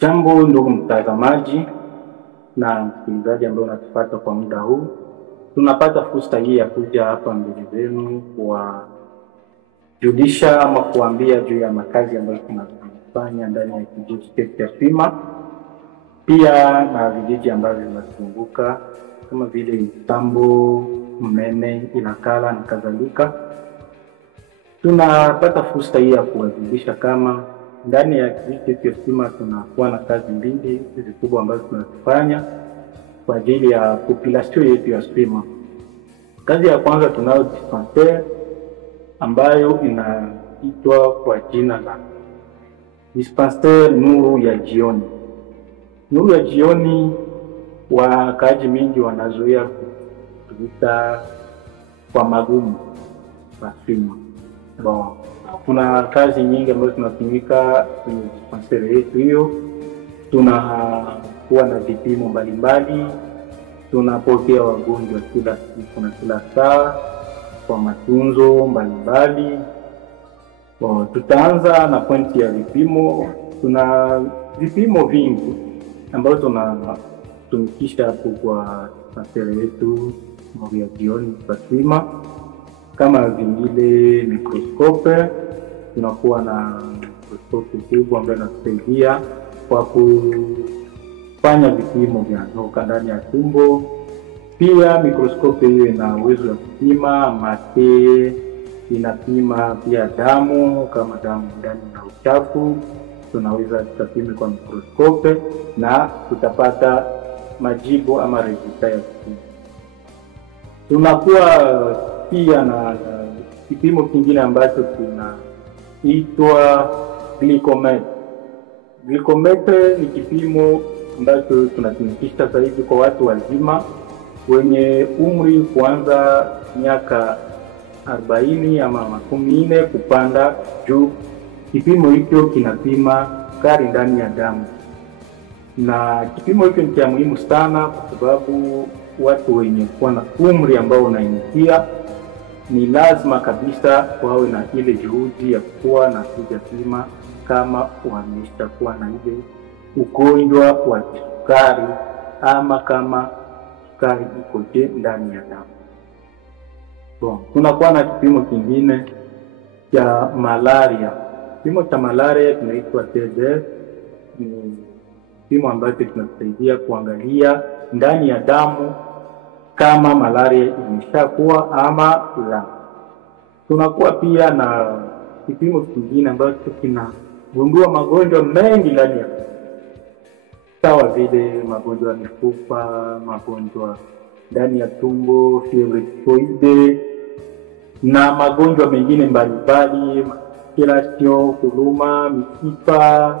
Jambo ndugu mtazamaji na msikilizaji ambaye unatufuata kwa muda huu. Tunapata fursa hii ya kuja hapa mbele zenu kuwajulisha ama kuambia juu ya makazi ambayo tunafanya ndani ya kijiji chetu cha Swima, pia na vijiji ambavyo vinazunguka kama vile Itambo, Mene, Ilakala na kadhalika. Tunapata fursa hii ya kuwajulisha kama ndani ya kijiji chetu cha Swima tunakuwa na kazi mbili kubwa ambazo tunazifanya kwa ajili ya population yetu ya Swima. Kazi ya kwanza tunao dispensaire ambayo inaitwa kwa jina la dispensaire Nuru ya Jioni. Nuru ya Jioni, wakaaji mingi wanazoea kuita kwa magumu kwa Swima. Kuna kazi nyingi ambazo tunatumika kwenye dispensaire yetu hiyo. Tunakuwa na vipimo mbalimbali, tunapokea wagonjwa kila siku na kila saa kwa matunzo mbalimbali. Tutaanza na pointi ya vipimo. Tuna vipimo vingi ambavyo tunatumikisha hapo kwa dispensaire yetu Nuru ya Jioni kwa Swima, kama vile mikroskope. Tunakuwa na mikroskope kubwa ambayo inatusaidia kwa kufanya vipimo vya nyoka ndani ya tumbo. Pia mikroskope hiyo ina uwezo wa kupima mate, inapima pia damu, kama damu ndani na uchafu tunaweza tutapima kwa mikroskope na tutapata majibu ama resulta ya kupima. Tunakuwa pia na kipimo kingine ambacho kinaitwa glycometer. Glycometer ni kipimo ambacho tunatumikisha zaidi kwa watu wazima wenye umri kuanza miaka 40 ama 40 kupanda juu. Kipimo hicho kinapima sukari ndani ya damu, na kipimo hicho ni cha muhimu sana kwa sababu watu wenye kuwa na umri ambao unaingia ni lazima kabisa wawe na ile juhudi ya kuwa na kujipima kama wameshakuwa na ile ugonjwa wa sukari ama kama sukari iko ndani ya damu. Tunakuwa na kipimo kingine cha malaria. Kipimo cha malaria tunaitwa TB. Ni kipimo ambacho kinasaidia kuangalia ndani ya damu kama malaria imeshakuwa ama la. Tunakuwa pia na kipimo kingine ambacho kinagundua magonjwa mengi ndani ya sawa vile magonjwa ya mifupa, magonjwa ndani ya tumbo, fievre typhoide na magonjwa mengine mbalimbali, kilasio, kuluma, mishipa,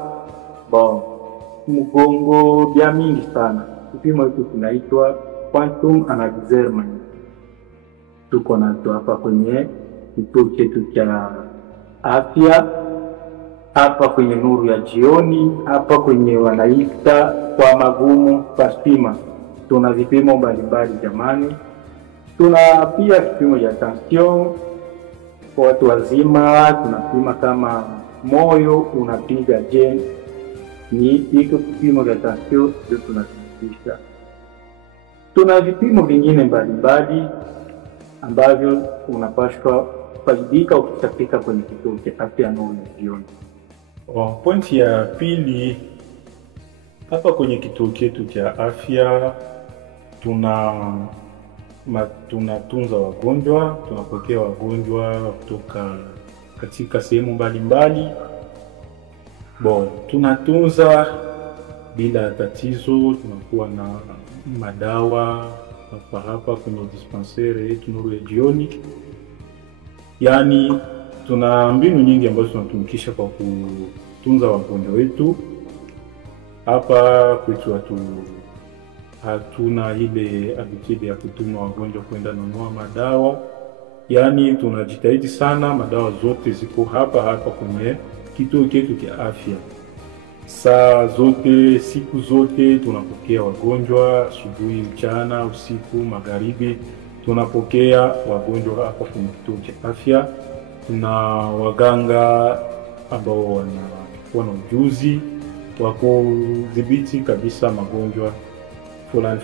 mgongo, vya mingi sana. Kipimo hiki kinaitwa quantum analyzer. Tuko nacho hapa kwenye kituo chetu cha afya, hapa kwenye Nuru ya Jioni, hapa kwenye wanaita kwa magumu kwa Swima. Tuna vipimo mbalimbali jamani. Tuna pia kipimo cha tension kwa watu wazima. Tunapima kama moyo unapiga je. Ni hiko kipimo cha tension ndio tunatumikisha. Tuna vipimo vingine mbalimbali ambavyo unapaswa kufaidika ukifika kwenye kituo cha afya Nuru ya Jioni. Pointi ya pili, hapa kwenye kituo chetu cha afya tunatunza wagonjwa, tunapokea wagonjwa kutoka katika sehemu mbalimbali. Tunatunza bila tatizo. Tunakuwa na madawa hapa kwenye dispensaire yetu Nuru ya Jioni. Yaani tuna mbinu nyingi ambazo tunatumikisha kwa kutunza wagonjwa wetu. Hapa kwetu hatuna ile habitude ya kutuma wagonjwa kwenda nunua madawa. Yaani tunajitahidi sana, madawa zote ziko hapa kwenye kituo chetu cha afya. Saa zote, siku zote tunapokea wagonjwa, asubuhi, mchana, usiku, magharibi. Tunapokea wagonjwa hapa kwenye kituo cha afya. Tuna waganga ambao wana ujuzi wa kudhibiti kabisa magonjwa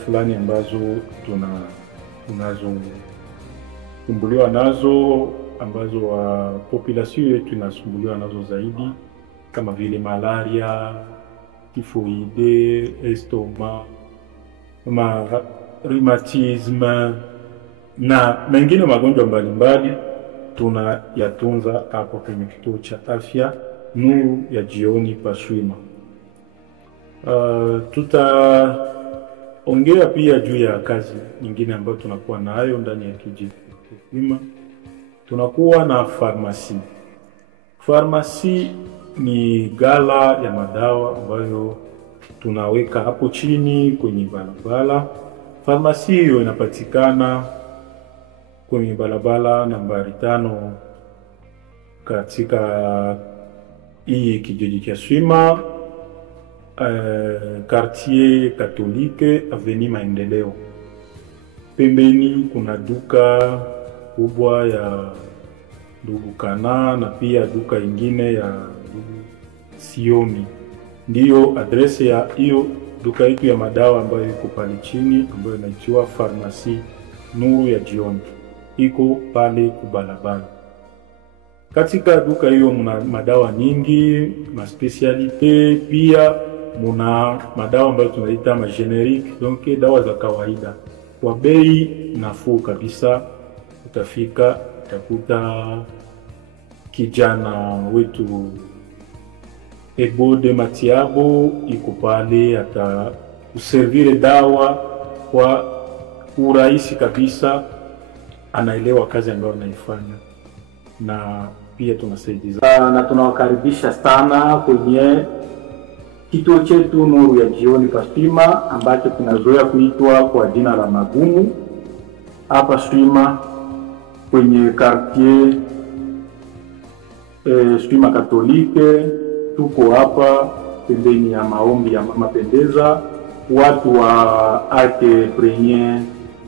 fulani ambazo tunasumbuliwa nazo, ambazo population yetu inasumbuliwa nazo zaidi, kama vile malaria, tifoide, estoma, rheumatisme na mengine magonjwa mbalimbali. Tunayatunza hapo kwenye kituo cha afya Nuru ya Jioni Paswima. Tutaongea pia juu ya kazi nyingine ambayo tunakuwa nayo ndani ya kijiji Paswima. Tunakuwa na farmasi. Farmasi ni gala ya madawa ambayo tunaweka hapo chini kwenye barabara. Farmasi hiyo inapatikana kwenye barabara nambari 5 katika hii kijiji cha Swima, quartier Catholique, avenue Maendeleo. Pembeni kuna duka kubwa ya ndugu Kana na pia duka ingine ya ndugu Siomi. Ndiyo adresi ya hiyo duka yetu ya madawa ambayo iko pale chini, ambayo inaitwa Pharmacie Nuru ya Jioni. Iko pale kubalabala. Katika duka hiyo muna madawa nyingi, ma specialite, pia muna madawa ambayo tunaita ma generique, donc dawa za kawaida. Kwa bei nafuu kabisa. Utafika utakuta kijana wetu Ebode Matiabo iko pale, atakuservire dawa kwa urahisi kabisa. Anaelewa kazi ambayo anaifanya, na pia tunasaidiana na tunawakaribisha sana kwenye kituo chetu Nuru ya Jioni Paswima, ambacho kinazoea kuitwa kwa jina la Magumu. Hapa Swima kwenye quartier Swima Catholique. Tuko hapa pembeni ya maombi ya Mama Pendeza. Watu wa Arte Premier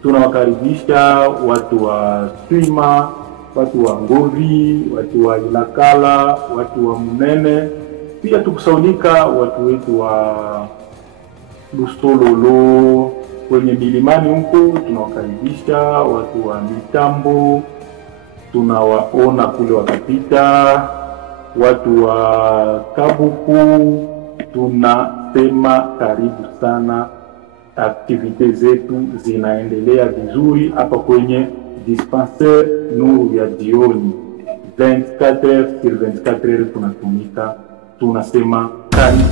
tunawakaribisha, watu wa Swima, watu wa Ngovi, watu wa Ilakala, watu wa Munene, pia tukusaunika watu wetu wa Lusololo kwenye milimani huko. Tunawakaribisha watu wa Mitambo, tunawaona kule wakapita, watu wa Kabuku. Tunasema karibu sana. Aktivite zetu zinaendelea vizuri hapa kwenye dispensaire Nuru ya Jioni. 24 sur 24 tunatumika. Tunasema karibu.